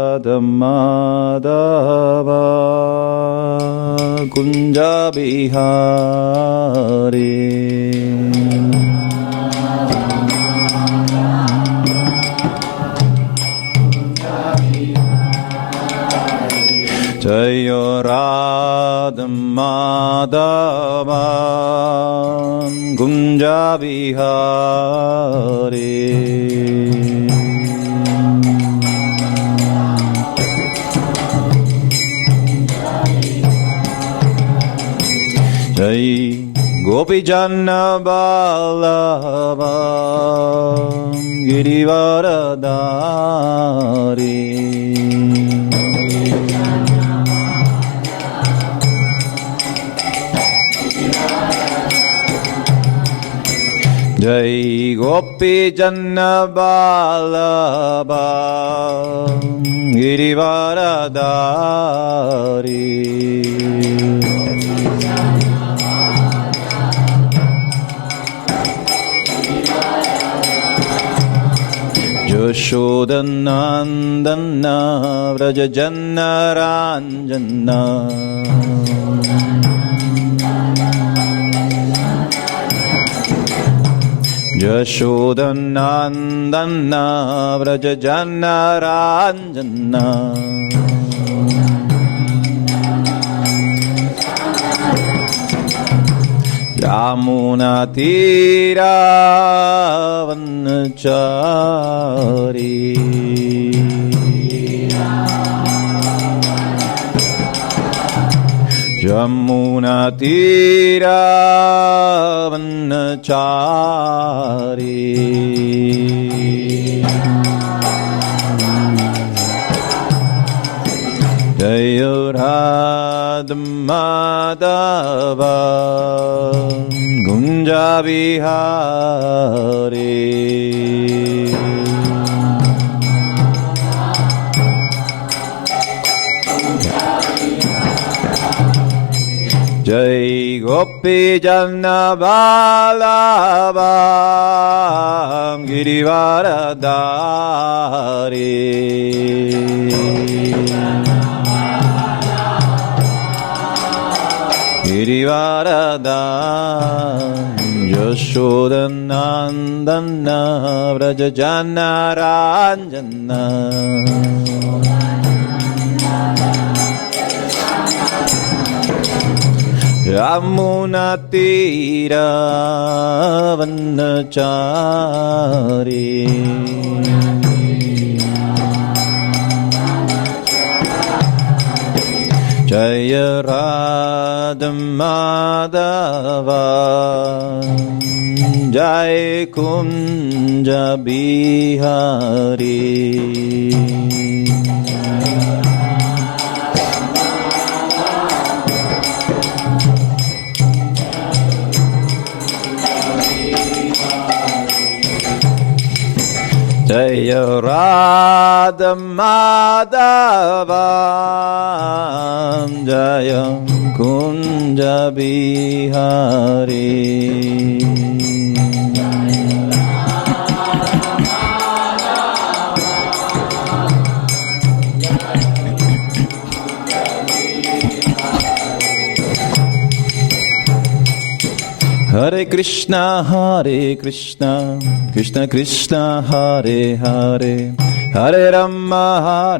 Madhava Kunja Bihari Jaya Radha Madhava Kunja Bihari Jai Gopi Janna Ballabha Girivaradari Jai Gopi Janna Ballabha Girivaradari Yashodanandana Vrajajanna Ranjana Yashodanandana Vrajajanna Ranjana Yamuna Tira Vanachari Yamuna Tira Vanachari Jaya Radha Madhava Kunja Bihari Jai Gopi Janna Ballabha Girivaradari Girivaradari Yashodanandana Vrajajanna Ranjana Yamuna Tira Vanachari Jaya Radha Madhava Jai Kunja Bihari Jaya Radha Madhava Jaya Kunja Bihari Hare Krishna, Krishna Krishna, Hare Hare, Hare Rama,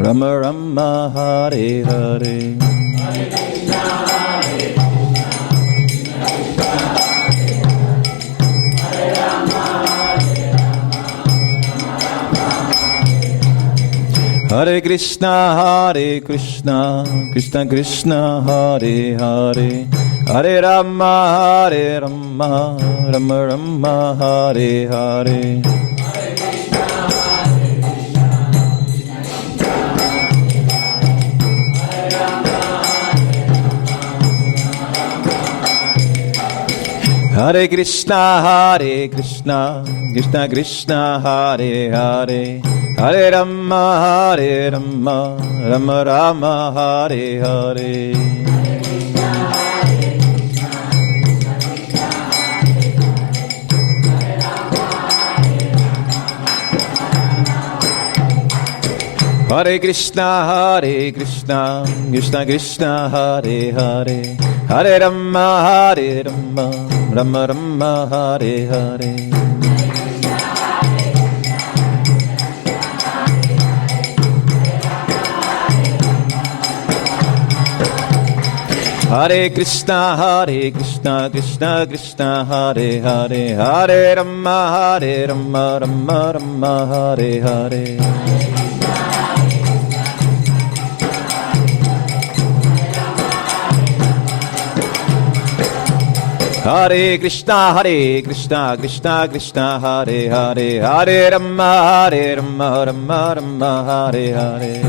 Rama Rama, Hare Hare. Hare Krishna, Krishna Krishna, Hare Hare, Hare Rama, Rama Rama, Hare Hare. Hare Krishna, Krishna Krishna, Hare Hare, Hare Rama, Rama Rama, Hare Hare. Hare Krishna, Krishna Krishna, Hare Hare, Hare Rama, Rama Rama, Hare Hare. Hare Krishna, Krishna Krishna, Hare Hare, Hare Rama, Rama Rama, Hare Hare. Hare Krishna, Krishna Krishna, Hare Hare, Hare Rama, Rama Rama, Hare Hare.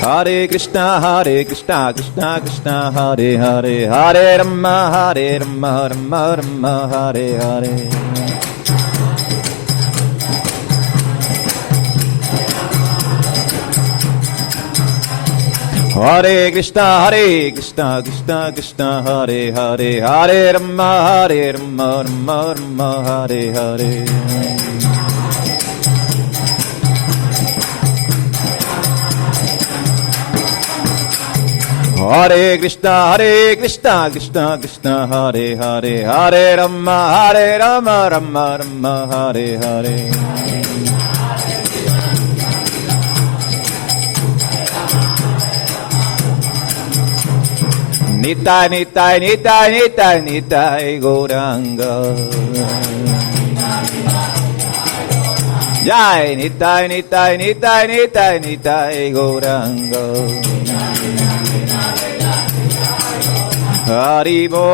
Hare Krishna, Krishna Krishna, Hare Hare, Hare Rama, Rama Rama, Hare Hare. Hare Krishna, Krishna Krishna, Hare Hare, Hare Rama, Rama Hare Hare. Hare Krishna, Krishna Krishna, Hare Hare, Hare Rama, Rama Hare Hare. Nitai, Nitai, Nitai, Nitai, Nitai, Gauranga. Jai, Nitai, Nitai, Nitai, Nitai, Nitai, Gauranga. Haribo,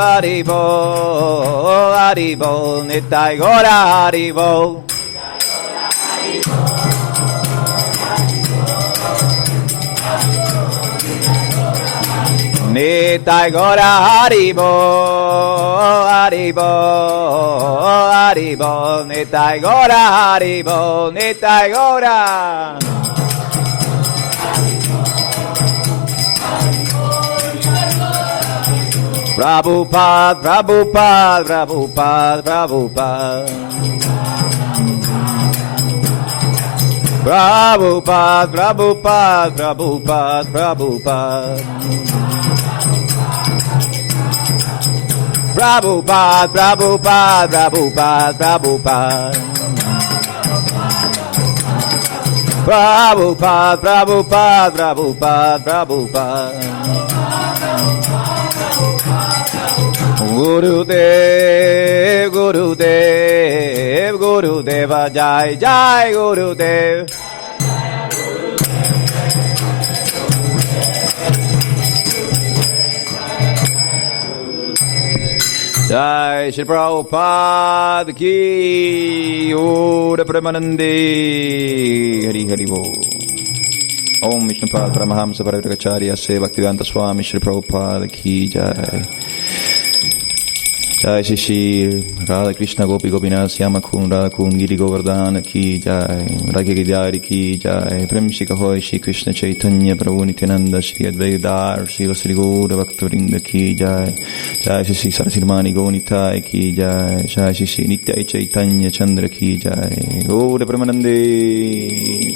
Haribo, Haribo, Nitai, Gaura, Haribo. Nitai Gaura Haribo, Haribo, Haribo, Nitai Gaura Haribo, Nitai Gaura. Prabhupada, Prabhupada, Prabhupada, Prabhupada. Prabhupada, Prabhupada, Prabhupada, Prabhupada. Prabhupada, Prabhupada, Prabhupada, Prabhupada. Prabhupada, Prabhupada, Prabhupada, Prabhupada. Gurudev, Gurudev, Gurudeva, Jai, Jai, Gurudev. Jai Shri Prabhupada ki Ora Premanande Hari Hari Bo. Om Vishnupad Paramahamsa Paragacharya Se Bhaktivedanta Swami Shri Prabhupada ki Jai. Jai Shri Shri Radha Krishna Gopi Gopinath Syama Kun Radha Kun Giri Govardhana ki Jai. Radha Giridhari ki Jai. Prem Shri Kahoy Shri Krishna Chaitanya Prabhu Nityananda Shri Advaita Shri Vasari Gaura Bhaktivinoda ki Jai. Jai Shri Shri Sarasirmani Gaunitai ki Jai. Jai Shri Shri Nitya Chaitanya Chandra ki Jai. Gaura Premanande.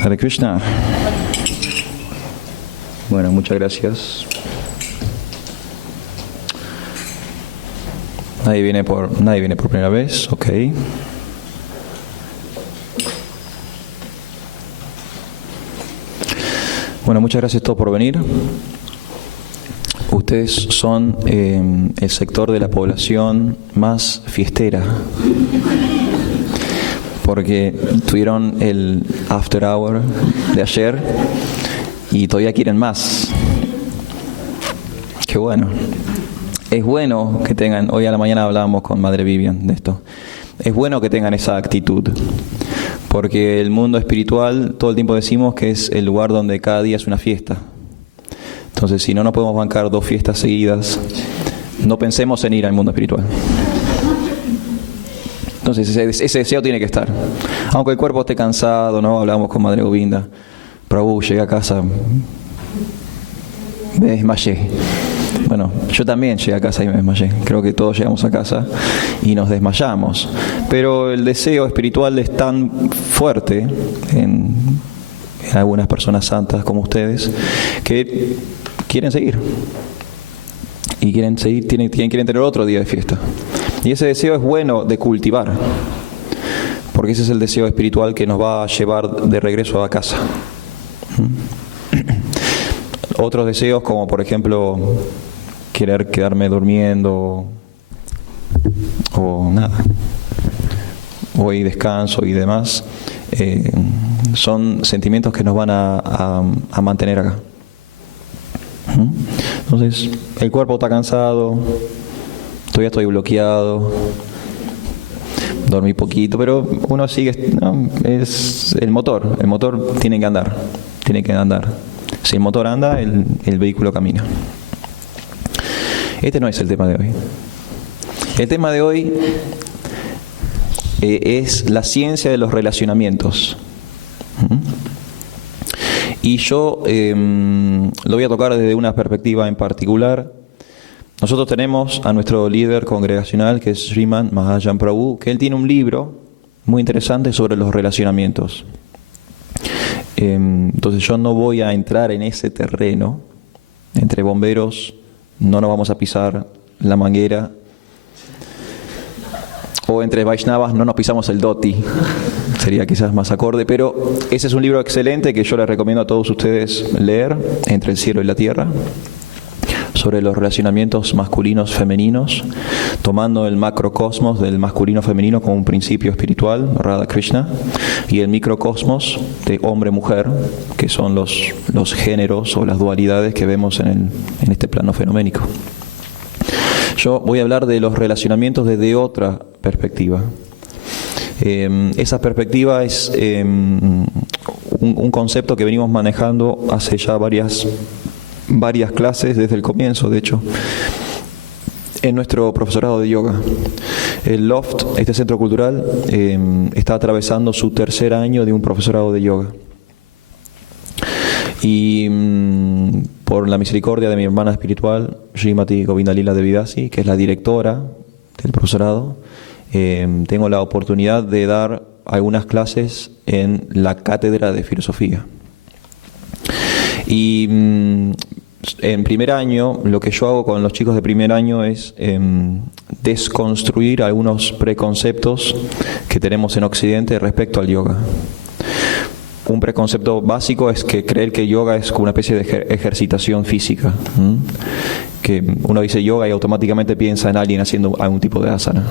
Hare Krishna. Bueno, muchas gracias. Nadie viene por primera vez, ok. Bueno, muchas gracias a todos por venir. Ustedes son el sector de la población más fiestera, porque tuvieron el after hour de ayer y todavía quieren más. Qué bueno. Es bueno que tengan, hoy a la mañana hablábamos con Madre Vivian de esto, es bueno que tengan esa actitud, porque el mundo espiritual, todo el tiempo decimos que es el lugar donde cada día es una fiesta. Entonces, si no nos podemos bancar 2 fiestas seguidas, no pensemos en ir al mundo espiritual. Entonces, ese deseo tiene que estar. Aunque el cuerpo esté cansado, ¿no? Hablábamos con Madre Govinda, Prabhu, llegué a casa, me desmayé. Bueno, yo también llegué a casa y me desmayé. Creo que todos llegamos a casa y nos desmayamos. Pero el deseo espiritual es tan fuerte en algunas personas santas como ustedes que quieren seguir. Y quieren seguir, quieren tener otro día de fiesta. Y ese deseo es bueno de cultivar, porque ese es el deseo espiritual que nos va a llevar de regreso a casa. Otros deseos, como por ejemplo querer quedarme durmiendo o nada, hoy descanso y demás, son sentimientos que nos van a mantener acá. Entonces, el cuerpo está cansado, todavía estoy bloqueado, dormí poquito, pero uno sigue, no, es el motor tiene que andar. Si el motor anda, el vehículo camina. Este no es el tema de hoy. El tema de hoy es la ciencia de los relacionamientos. Y yo lo voy a tocar desde una perspectiva en particular. Nosotros tenemos a nuestro líder congregacional, que es Sriman Mahajan Prabhu, que él tiene un libro muy interesante sobre los relacionamientos. Entonces yo no voy a entrar en ese terreno. Entre bomberos no nos vamos a pisar la manguera. O entre Vaishnavas no nos pisamos el dhoti. Sería quizás más acorde, pero ese es un libro excelente que yo les recomiendo a todos ustedes leer, Entre el cielo y la tierra, sobre los relacionamientos masculinos femeninos, tomando el macrocosmos del masculino femenino como un principio espiritual, Radha Krishna, y el microcosmos de hombre-mujer, que son los géneros o las dualidades que vemos en este plano fenoménico. Yo voy a hablar de los relacionamientos desde otra perspectiva. Esa perspectiva es un concepto que venimos manejando hace ya varias clases desde el comienzo, de hecho, en nuestro profesorado de yoga. El Loft, este centro cultural, está atravesando su tercer año de un profesorado de yoga. Y por la misericordia de mi hermana espiritual, Srimati Govindalila Devidasi, que es la directora del profesorado, tengo la oportunidad de dar algunas clases en la cátedra de filosofía. Y en primer año, lo que yo hago con los chicos de primer año es desconstruir algunos preconceptos que tenemos en Occidente respecto al yoga. Un preconcepto básico es que creer que yoga es como una especie de ejercitación física. Que uno dice yoga y automáticamente piensa en alguien haciendo algún tipo de asana.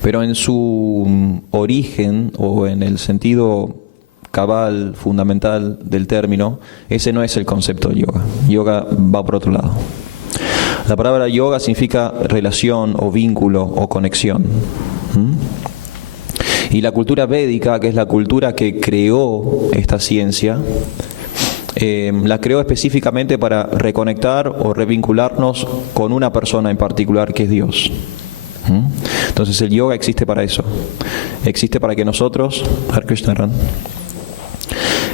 Pero en su origen o en el sentido cabal, fundamental del término, ese no es el concepto de yoga. Yoga va por otro lado. La palabra yoga significa relación o vínculo o conexión. Y la cultura védica, que es la cultura que creó esta ciencia, la creó específicamente para reconectar o revincularnos con una persona en particular, que es Dios. Entonces el yoga existe para eso. Existe para que nosotros, Hare Krishna Ram,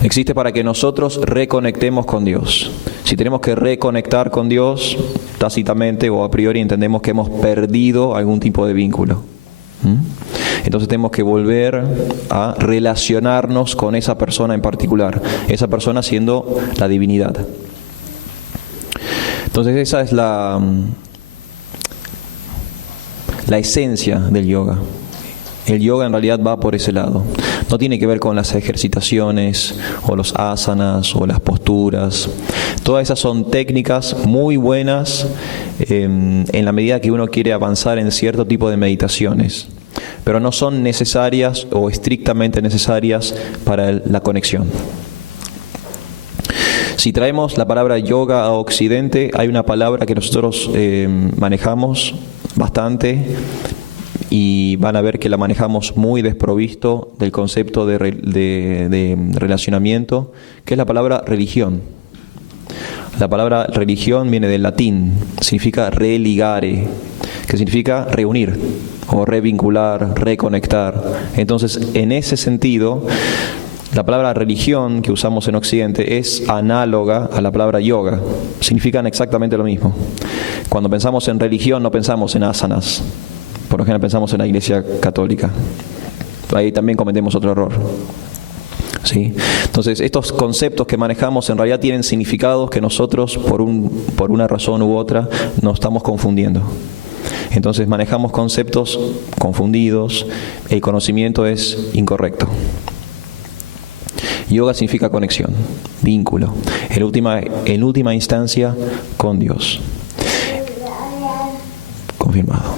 existe para que nosotros reconectemos con Dios. Si tenemos que reconectar con Dios, tácitamente o a priori entendemos que hemos perdido algún tipo de vínculo. Entonces tenemos que volver a relacionarnos con esa persona en particular, esa persona siendo la divinidad. Entonces esa es la esencia del yoga. El yoga en realidad va por ese lado. No tiene que ver con las ejercitaciones o los asanas o las posturas. Todas esas son técnicas muy buenas en la medida que uno quiere avanzar en cierto tipo de meditaciones, pero no son necesarias o estrictamente necesarias para la conexión. Si traemos la palabra yoga a Occidente, hay una palabra que nosotros manejamos bastante y van a ver que la manejamos muy desprovisto del concepto de relacionamiento, que es la palabra religión. La palabra religión viene del latín, significa religare, que significa reunir o revincular, reconectar. Entonces, en ese sentido, La palabra religión que usamos en Occidente es análoga a la palabra yoga. Significan exactamente lo mismo. Cuando pensamos en religión no pensamos en asanas. Por lo general pensamos en la Iglesia Católica. Ahí también cometemos otro error. ¿Sí? Entonces, estos conceptos que manejamos en realidad tienen significados que nosotros, por una razón u otra, nos estamos confundiendo. Entonces, manejamos conceptos confundidos, el conocimiento es incorrecto. Yoga significa conexión, vínculo, en última instancia con Dios. Confirmado.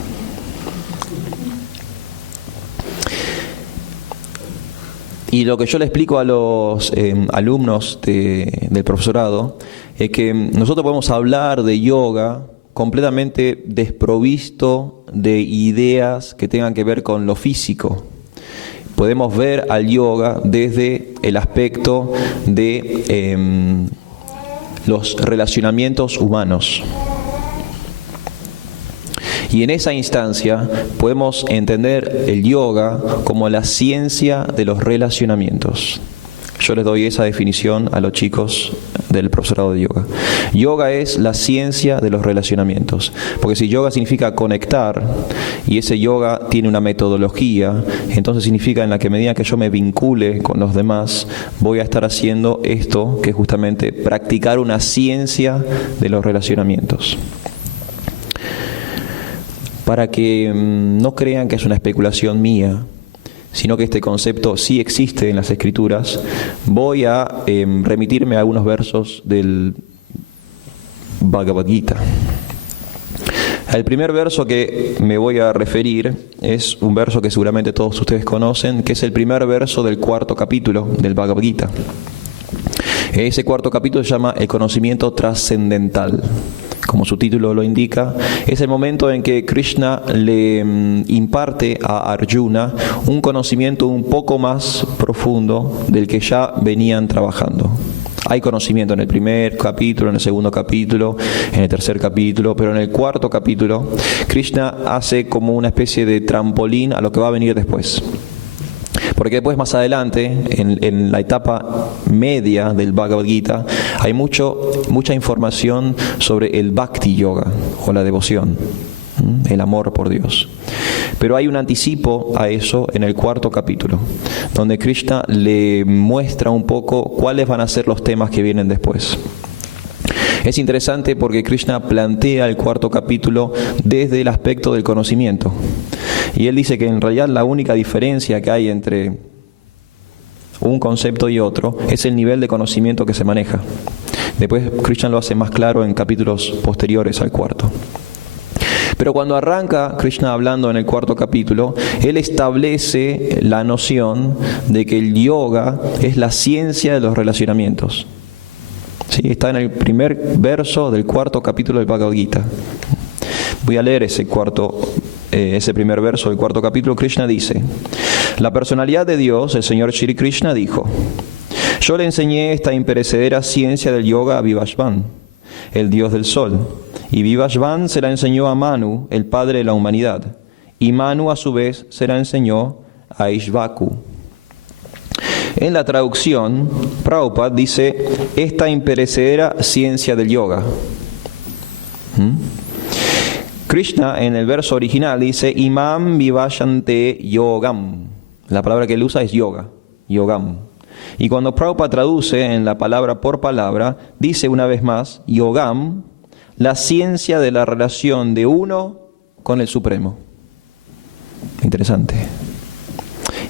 Y lo que yo le explico a los alumnos del profesorado es que nosotros podemos hablar de yoga completamente desprovisto de ideas que tengan que ver con lo físico. Podemos ver al yoga desde el aspecto de los relacionamientos humanos. Y en esa instancia podemos entender el yoga como la ciencia de los relacionamientos. Yo les doy esa definición a los chicos del profesorado de yoga. Yoga es la ciencia de los relacionamientos. Porque si yoga significa conectar, y ese yoga tiene una metodología, entonces significa en la que medida que yo me vincule con los demás, voy a estar haciendo esto, que es justamente practicar una ciencia de los relacionamientos. Para que no crean que es una especulación mía, sino que este concepto sí existe en las Escrituras, voy a remitirme a algunos versos del Bhagavad Gita. El primer verso que me voy a referir es un verso que seguramente todos ustedes conocen, que es el primer verso del 4º capítulo del Bhagavad Gita. Ese 4º capítulo se llama El conocimiento trascendental. Como su título lo indica, es el momento en que Krishna le imparte a Arjuna un conocimiento un poco más profundo del que ya venían trabajando. Hay conocimiento en el primer capítulo, en el segundo capítulo, en el tercer capítulo, pero en el 4º capítulo, Krishna hace como una especie de trampolín a lo que va a venir después. Porque después, más adelante, en la etapa media del Bhagavad Gita, hay mucha información sobre el Bhakti Yoga, o la devoción, el amor por Dios. Pero hay un anticipo a eso en el 4º capítulo, donde Krishna le muestra un poco cuáles van a ser los temas que vienen después. Es interesante porque Krishna plantea el 4º capítulo desde el aspecto del conocimiento. Y él dice que en realidad la única diferencia que hay entre un concepto y otro es el nivel de conocimiento que se maneja. Después Krishna lo hace más claro en capítulos posteriores al 4º. Pero cuando arranca Krishna hablando en el 4º capítulo, él establece la noción de que el yoga es la ciencia de los relacionamientos. Sí, está en el primer verso del 4º capítulo del Bhagavad Gita. Voy a leer ese primer verso del 4º capítulo. Krishna dice: la personalidad de Dios, el Señor Shri Krishna, dijo: yo le enseñé esta imperecedera ciencia del yoga a Vivasvan, el dios del sol, y Vivasvan se la enseñó a Manu, el padre de la humanidad, y Manu a su vez se la enseñó a Ishvaku. En la traducción, Prabhupada dice esta imperecedera ciencia del yoga. Krishna en el verso original dice Imam Vivashante Yogam. La palabra que él usa es yoga, yogam. Y cuando Prabhupada traduce en la palabra por palabra, dice una vez más yogam, la ciencia de la relación de uno con el Supremo. Interesante.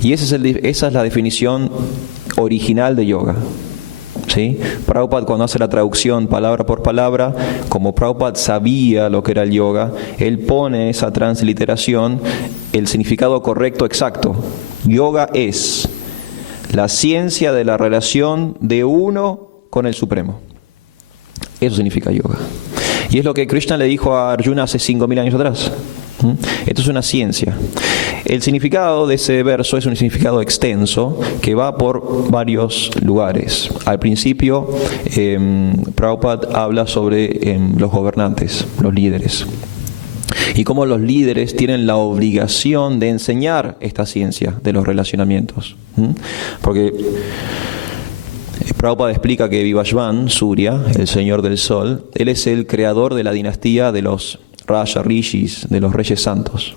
Y esa es la definición original de yoga. ¿Sí? Prabhupada, cuando hace la traducción palabra por palabra, como Prabhupada sabía lo que era el yoga, él pone esa transliteración, el significado correcto exacto. Yoga es la ciencia de la relación de uno con el Supremo. Eso significa yoga. Y es lo que Krishna le dijo a Arjuna hace 5.000 años atrás. Esto es una ciencia. El significado de ese verso es un significado extenso que va por varios lugares. Al principio, Prabhupada habla sobre los gobernantes, los líderes. y cómo los líderes tienen la obligación de enseñar esta ciencia de los relacionamientos. Porque Prabhupada explica que Vivasvan, Surya, el señor del sol, él es el creador de la dinastía de los Raja Rishis, de los reyes santos.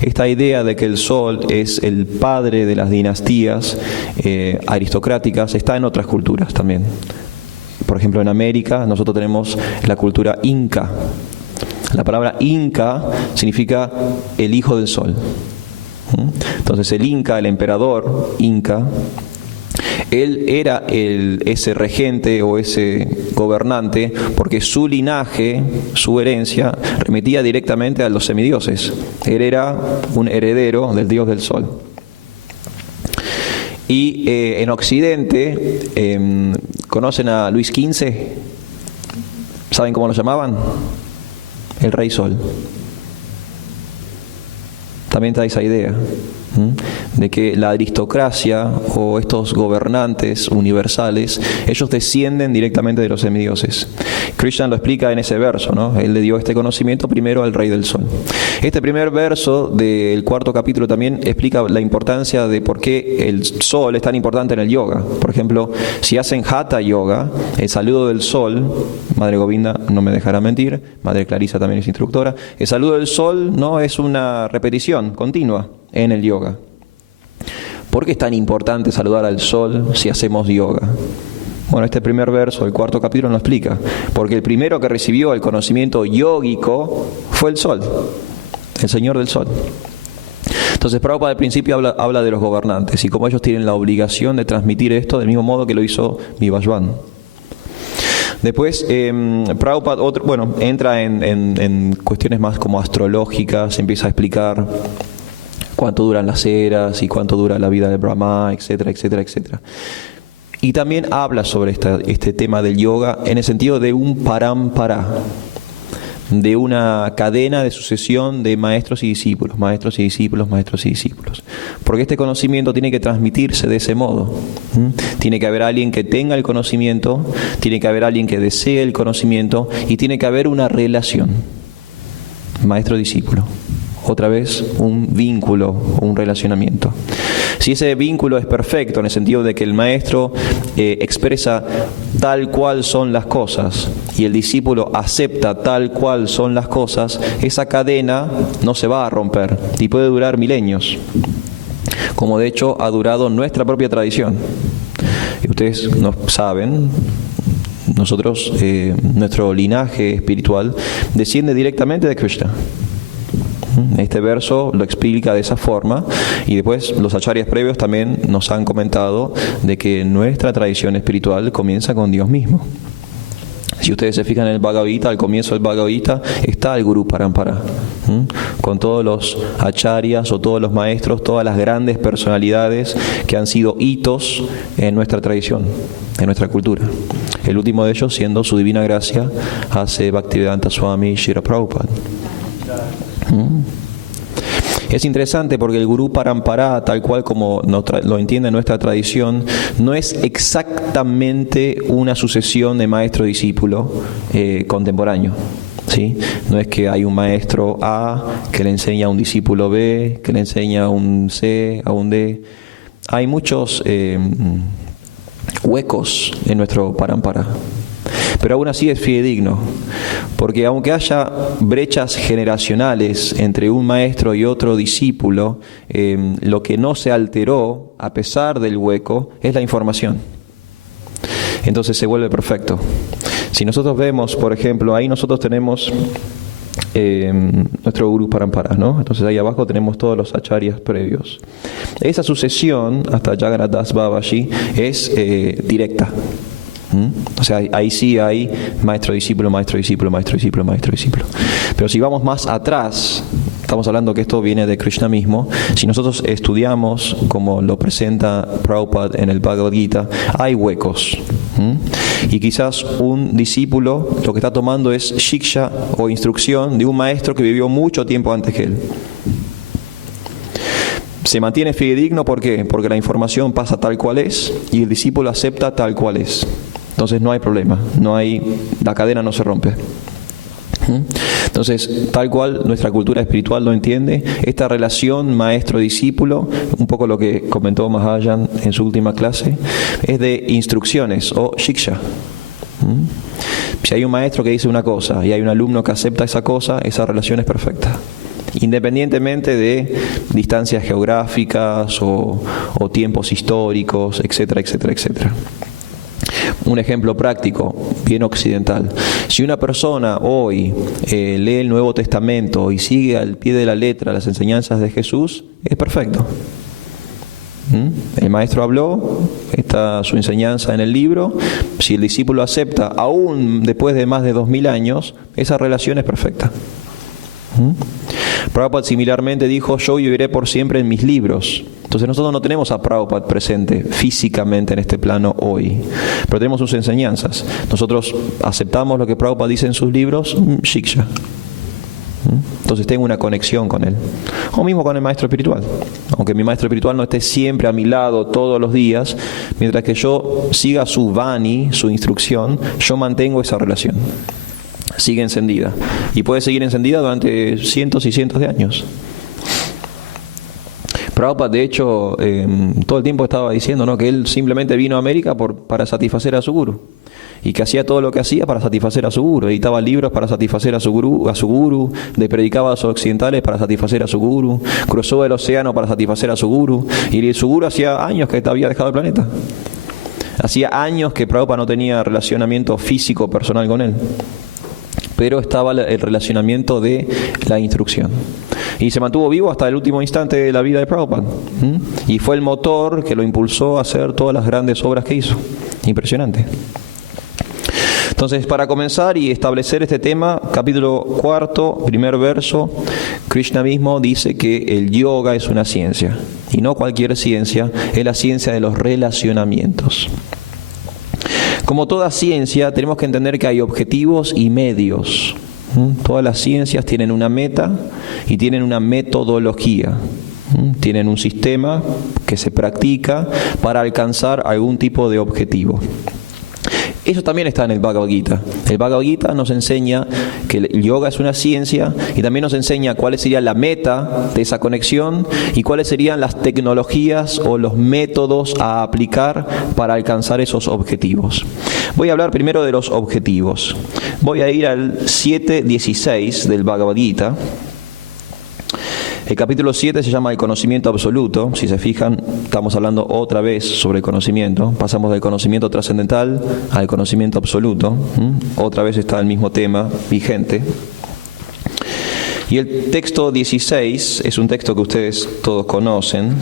Esta idea de que el sol es el padre de las dinastías aristocráticas está en otras culturas también. Por ejemplo, en América nosotros tenemos la cultura inca. La palabra inca significa el hijo del sol. Entonces el inca, el emperador inca, él era ese regente o ese gobernante porque su linaje, su herencia, remitía directamente a los semidioses. Él era un heredero del dios del sol. Y en Occidente, ¿conocen a Luis XV? ¿Saben cómo lo llamaban? El Rey Sol. También está esa idea de que la aristocracia o estos gobernantes universales, ellos descienden directamente de los semidioses. Krishna lo explica en ese verso, ¿no? Él le dio este conocimiento primero al Rey del Sol. Este primer verso del 4º capítulo también explica la importancia de por qué el sol es tan importante en el yoga. Por ejemplo, si hacen Hatha Yoga, el saludo del sol, Madre Govinda no me dejará mentir, Madre Clarisa también es instructora, el saludo del sol no es una repetición continua en el yoga. ¿Por qué es tan importante saludar al sol si hacemos yoga? Bueno, este primer verso del 4º capítulo nos explica. Porque el primero que recibió el conocimiento yógico fue el sol, el señor del sol. Entonces Prabhupada al principio habla de los gobernantes y cómo ellos tienen la obligación de transmitir esto del mismo modo que lo hizo Vivasvan. Después, Prabhupada entra en cuestiones más como astrológicas, empieza a explicar cuánto duran las eras y cuánto dura la vida de Brahma, etcétera, etcétera, etcétera. Y también habla sobre este tema del yoga en el sentido de un parampara, de una cadena de sucesión de maestros y discípulos, maestros y discípulos, maestros y discípulos. Porque este conocimiento tiene que transmitirse de ese modo. Tiene que haber alguien que tenga el conocimiento, tiene que haber alguien que desee el conocimiento y tiene que haber una relación, maestro-discípulo. Otra vez, un vínculo, un relacionamiento. Si ese vínculo es perfecto, en el sentido de que el maestro expresa tal cual son las cosas y el discípulo acepta tal cual son las cosas, esa cadena no se va a romper y puede durar milenios, como de hecho ha durado nuestra propia tradición. Y ustedes no saben, nosotros, nuestro linaje espiritual desciende directamente de Krishna. Este verso lo explica de esa forma y después los acharyas previos también nos han comentado de que nuestra tradición espiritual comienza con Dios mismo. Si ustedes se fijan en el Bhagavad Gita, al comienzo del Bhagavad Gita está el Guru Parampara, con todos los acharyas o todos los maestros, todas las grandes personalidades que han sido hitos en nuestra tradición, en nuestra cultura. El último de ellos siendo su divina gracia hace Bhaktivedanta Swami Srila Prabhupada. Es interesante porque el Gurú Parampara, tal cual como lo entiende nuestra tradición, no es exactamente una sucesión de maestro-discípulo contemporáneo. ¿Sí? No es que hay un maestro A que le enseña a un discípulo B, que le enseña a un C, a un D. Hay muchos huecos en nuestro Parampara. Pero aún así es fidedigno, porque aunque haya brechas generacionales entre un maestro y otro discípulo, lo que no se alteró, a pesar del hueco, es la información. Entonces se vuelve perfecto. Si nosotros vemos, por ejemplo, ahí nosotros tenemos nuestro Guru Parampara, ¿no? Entonces ahí abajo tenemos todos los acharyas previos. Esa sucesión, hasta Jagannath Das Babaji, es directa. O sea, ahí sí hay maestro-discípulo, maestro-discípulo, maestro-discípulo, maestro-discípulo. Pero si vamos más atrás, estamos hablando que esto viene de Krishna mismo. Si nosotros estudiamos como lo presenta Prabhupada en el Bhagavad Gita, hay huecos. Y quizás un discípulo lo que está tomando es shiksha o instrucción de un maestro que vivió mucho tiempo antes que él. Se mantiene fidedigno, ¿por qué? Porque la información pasa tal cual es y el discípulo acepta tal cual es. Entonces no hay problema, la cadena no se rompe. Entonces, tal cual nuestra cultura espiritual lo entiende, esta relación maestro-discípulo, un poco lo que comentó Mahajan en su última clase, es de instrucciones o shiksha. Si hay un maestro que dice una cosa y hay un alumno que acepta esa cosa, esa relación es perfecta, independientemente de distancias geográficas o tiempos históricos, etcétera, etcétera, etcétera. Un ejemplo práctico, bien occidental. Si una persona hoy lee el Nuevo Testamento y sigue al pie de la letra las enseñanzas de Jesús, es perfecto. El maestro habló, está su enseñanza en el libro. Si el discípulo acepta, aún después de más de 2000 años, esa relación es perfecta. Prabhupada similarmente dijo: yo viviré por siempre en mis libros. Entonces nosotros no tenemos a Prabhupada presente físicamente en este plano hoy, pero tenemos sus enseñanzas. Nosotros aceptamos lo que Prabhupada dice en sus libros, shiksha. Entonces tengo una conexión con él. O mismo con el maestro espiritual. Aunque mi maestro espiritual no esté siempre a mi lado todos los días, mientras que yo siga su vani, su instrucción, yo mantengo esa relación. Sigue encendida. Y puede seguir encendida durante cientos y cientos de años. Prabhupada, de hecho, todo el tiempo estaba diciendo, ¿no?, que él simplemente vino a América para satisfacer a su gurú. Y que hacía todo lo que hacía para satisfacer a su gurú. Editaba libros para satisfacer a su gurú, le predicaba a los occidentales para satisfacer a su gurú, cruzó el océano para satisfacer a su gurú. Y su gurú hacía años que había dejado el planeta. Hacía años que Prabhupada no tenía relacionamiento físico personal con él. Pero estaba el relacionamiento de la instrucción. Y se mantuvo vivo hasta el último instante de la vida de Prabhupada. Y fue el motor que lo impulsó a hacer todas las grandes obras que hizo. Impresionante. Entonces, para comenzar y establecer este tema, capítulo 4, primer verso, Krishna mismo dice que el yoga es una ciencia. Y no cualquier ciencia, es la ciencia de los relacionamientos. Como toda ciencia, tenemos que entender que hay objetivos y medios. Todas las ciencias tienen una meta y tienen una metodología. Tienen un sistema que se practica para alcanzar algún tipo de objetivo. Eso también está en el Bhagavad Gita. El Bhagavad Gita nos enseña que el yoga es una ciencia y también nos enseña cuál sería la meta de esa conexión y cuáles serían las tecnologías o los métodos a aplicar para alcanzar esos objetivos. Voy a hablar primero de los objetivos. Voy a ir al 7.16 del Bhagavad Gita. El capítulo 7 se llama el conocimiento absoluto. Si se fijan, estamos hablando otra vez sobre el conocimiento. Pasamos del conocimiento trascendental al conocimiento absoluto. Otra vez está el mismo tema vigente. Y el texto 16 es un texto que ustedes todos conocen.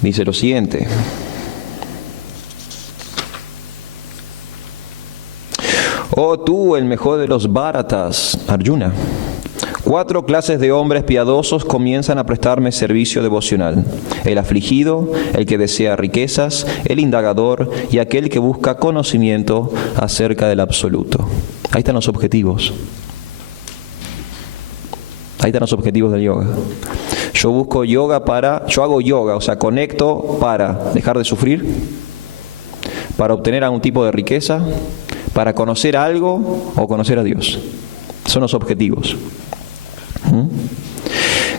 Dice lo siguiente: oh tú, el mejor de los Bharatas, Arjuna, 4 clases de hombres piadosos comienzan a prestarme servicio devocional: el afligido, el que desea riquezas, el indagador y aquel que busca conocimiento acerca del absoluto. Ahí están los objetivos. Ahí están los objetivos del yoga. Yo busco yoga yo hago yoga, o sea, conecto para dejar de sufrir, para obtener algún tipo de riqueza, para conocer algo o conocer a Dios. Son los objetivos.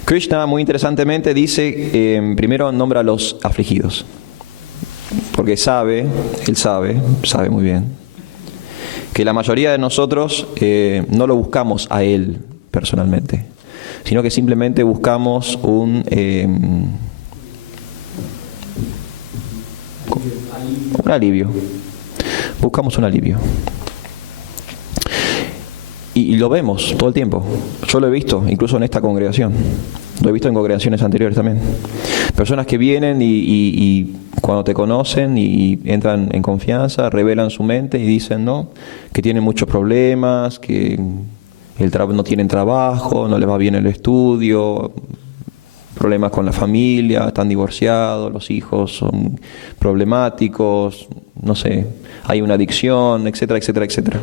Krishna, muy interesantemente, dice, primero nombra a los afligidos, porque él sabe muy bien, que la mayoría de nosotros no lo buscamos a él personalmente, sino que simplemente buscamos un alivio. Buscamos un alivio. Y lo vemos todo el tiempo. Yo lo he visto, incluso en esta congregación. Lo he visto en congregaciones anteriores también. Personas que vienen y cuando te conocen y entran en confianza, revelan su mente y dicen, ¿no?, que tienen muchos problemas, que no tienen trabajo, no les va bien el estudio, problemas con la familia, están divorciados, los hijos son problemáticos, no sé, hay una adicción, etcétera, etcétera, etcétera.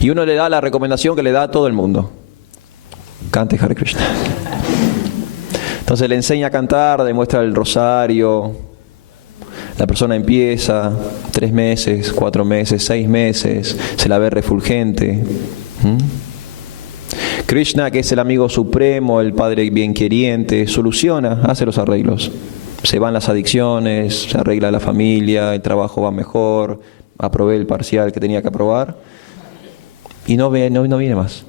Y uno le da la recomendación que le da a todo el mundo: cante Hare Krishna. Entonces le enseña a cantar, demuestra el rosario, La persona empieza 3 meses, 4 meses, 6 meses, se la ve refulgente. Krishna, que es el amigo supremo, el Padre bienqueriente, soluciona, hace los arreglos. Se van las adicciones, se arregla la familia, el trabajo va mejor, aprobé el parcial que tenía que aprobar y no viene más.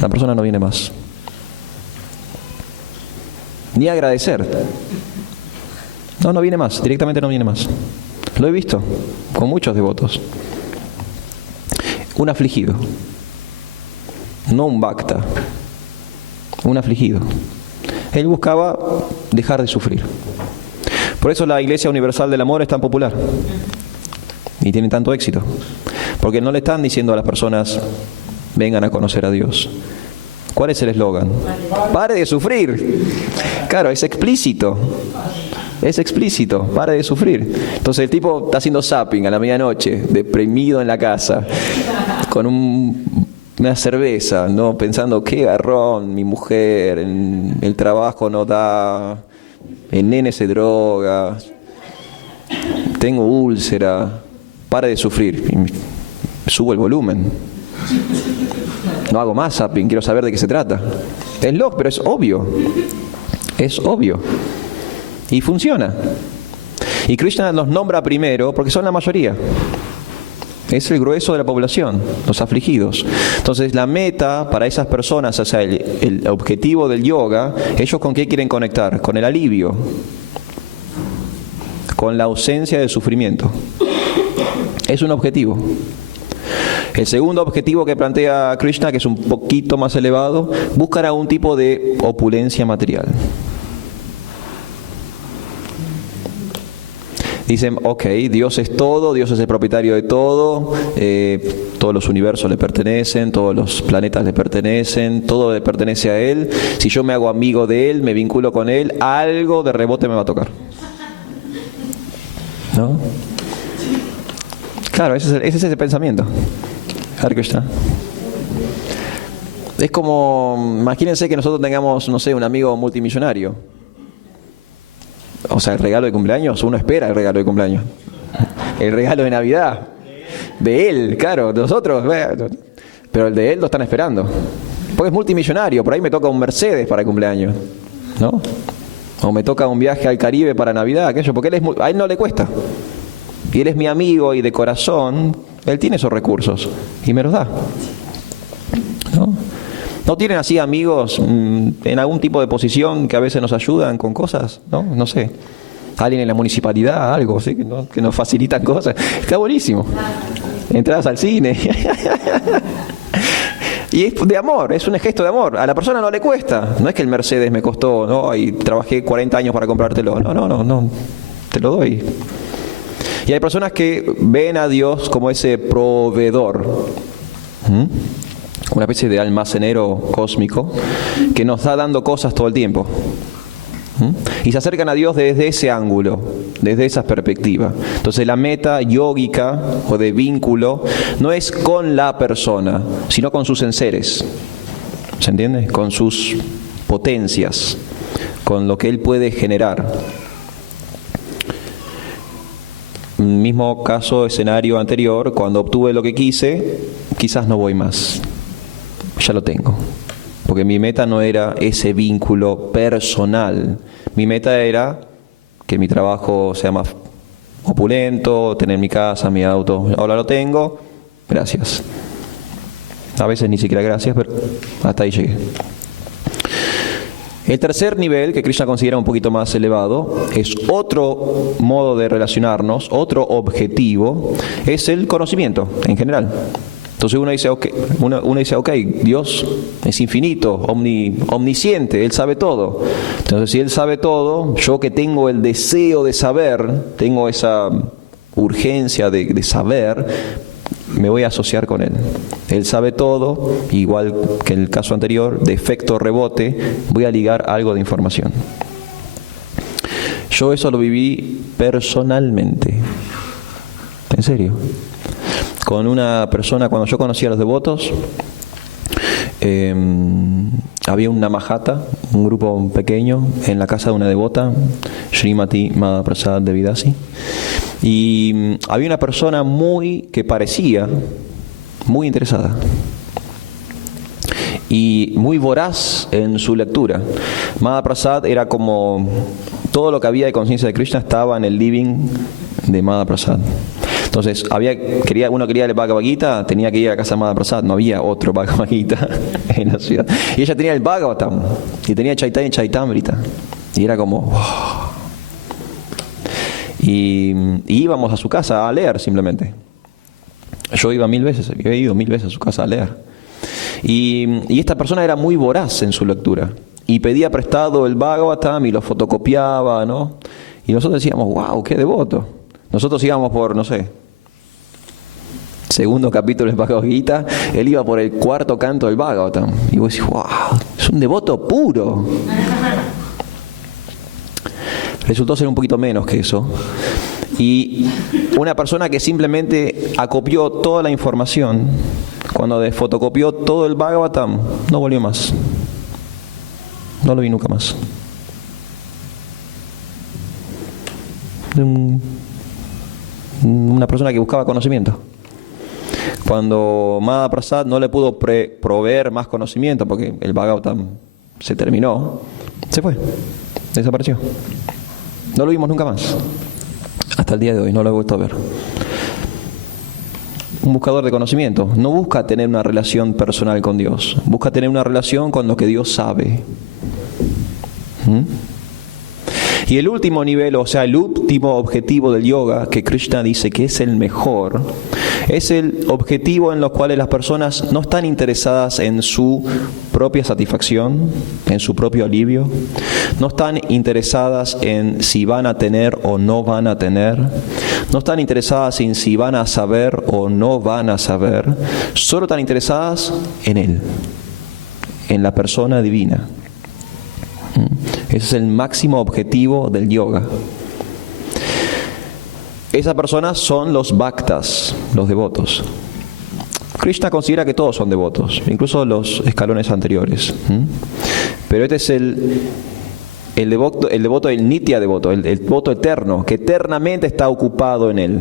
La persona no viene más. Ni agradecer. No viene más, directamente no viene más. Lo he visto con muchos devotos. Un afligido. No un bhakta. Un afligido. Él buscaba dejar de sufrir. Por eso la Iglesia Universal del Amor es tan popular. Y tiene tanto éxito. Porque no le están diciendo a las personas, vengan a conocer a Dios. ¿Cuál es el eslogan? Pare de sufrir. Claro, es explícito. Es explícito, pare de sufrir. Entonces el tipo está haciendo zapping a la medianoche, deprimido en la casa, con una cerveza, ¿no? Pensando, qué garrón, mi mujer, el trabajo no da, el nene se droga, tengo úlcera, pare de sufrir. Subo el volumen. No hago más zapping, quiero saber de qué se trata. Es loco, pero es obvio. Es obvio. Y funciona. Y Krishna los nombra primero porque son la mayoría. Es el grueso de la población, los afligidos. Entonces la meta para esas personas, o sea, el objetivo del yoga, ellos con qué quieren conectar? Con el alivio. Con la ausencia de sufrimiento. Es un objetivo. El segundo objetivo que plantea Krishna, que es un poquito más elevado, buscar algún tipo de opulencia material. Dicen, ok, Dios es todo, Dios es el propietario de todo, todos los universos le pertenecen, todos los planetas le pertenecen, todo le pertenece a Él. Si yo me hago amigo de Él, me vinculo con Él, algo de rebote me va a tocar. ¿No? Claro, ese es el pensamiento. Hare Krishna. Es como, imagínense que nosotros tengamos, no sé, un amigo multimillonario. O sea, el regalo de cumpleaños, uno espera el regalo de cumpleaños. El regalo de Navidad. De él, claro, nosotros. Pero el de él lo están esperando. Porque es multimillonario, por ahí me toca un Mercedes para el cumpleaños. ¿No? O me toca un viaje al Caribe para Navidad, aquello, porque a él no le cuesta. Y él es mi amigo y de corazón, él tiene esos recursos y me los da. ¿No? ¿No tienen así amigos en algún tipo de posición que a veces nos ayudan con cosas? No sé. Alguien en la municipalidad, algo, ¿sí? Que nos facilitan cosas. Está buenísimo. Entradas al cine. Y es de amor, es un gesto de amor. A la persona no le cuesta. No es que el Mercedes me costó, ¿no? Y trabajé 40 años para comprártelo. No. Te lo doy. Y hay personas que ven a Dios como ese proveedor. Una especie de almacenero cósmico que nos está dando cosas todo el tiempo. Y se acercan a Dios desde ese ángulo, desde esa perspectiva. Entonces la meta yógica o de vínculo no es con la persona, sino con sus enseres. ¿Se entiende? Con sus potencias, con lo que Él puede generar. Mismo caso, escenario anterior, cuando obtuve lo que quise, quizás no voy más. Ya lo tengo. Porque mi meta no era ese vínculo personal. Mi meta era que mi trabajo sea más opulento, tener mi casa, mi auto. Ahora lo tengo, gracias. A veces ni siquiera gracias, pero hasta ahí llegué. El tercer nivel, que Krishna considera un poquito más elevado, es otro modo de relacionarnos, otro objetivo, es el conocimiento en general. Entonces uno dice, ok, Dios es infinito, omnisciente, Él sabe todo. Entonces si Él sabe todo, yo que tengo el deseo de saber, tengo esa urgencia de saber, me voy a asociar con Él. Él sabe todo, igual que en el caso anterior, de efecto rebote, voy a ligar algo de información. Yo eso lo viví personalmente. ¿En serio? Con una persona, cuando yo conocí a los devotos, había una Mahata, un grupo pequeño, en la casa de una devota, Srimati Madhaprasad Devidasi. Y había una persona que parecía muy interesada y muy voraz en su lectura. Madhaprasad era como todo lo que había de conciencia de Krishna estaba en el living de Madhaprasad. Entonces, uno quería el Bhagavad Gita, tenía que ir a la casa de Madhaprasad, no había otro Bhagavad Gita en la ciudad. Y ella tenía el Bhagavatam, y tenía Chaitanya Chaitamrita, y era como, wow. Y íbamos a su casa a leer simplemente. Yo iba he ido 1000 veces a su casa a leer. Y esta persona era muy voraz en su lectura, y pedía prestado el Bhagavatam y lo fotocopiaba, ¿no? Y nosotros decíamos, wow, qué devoto. Nosotros íbamos por, no sé, segundo capítulo del Bhagavad Gita, él iba por el 4º canto del Bhagavatam. Y vos decís, wow, es un devoto puro. Resultó ser un poquito menos que eso. Y una persona que simplemente acopió toda la información, cuando fotocopió todo el Bhagavatam, no volvió más. No lo vi nunca más. Una persona que buscaba conocimiento. Cuando Madhaprasad no le pudo proveer más conocimiento porque el Bhagavatam se terminó, se fue, desapareció. No lo vimos nunca más. Hasta el día de hoy no lo he vuelto a ver. Un buscador de conocimiento no busca tener una relación personal con Dios, busca tener una relación con lo que Dios sabe. Y el último nivel, o sea, el último objetivo del yoga, que Krishna dice que es el mejor, es el objetivo en el cual las personas no están interesadas en su propia satisfacción, en su propio alivio, no están interesadas en si van a tener o no van a tener, no están interesadas en si van a saber o no van a saber, solo están interesadas en Él, en la persona divina. Ese es el máximo objetivo del yoga. Esas personas son los bhaktas, los devotos. Krishna considera que todos son devotos, incluso los escalones anteriores. Pero este es el devoto, el nitya devoto, el devoto eterno, que eternamente está ocupado en él.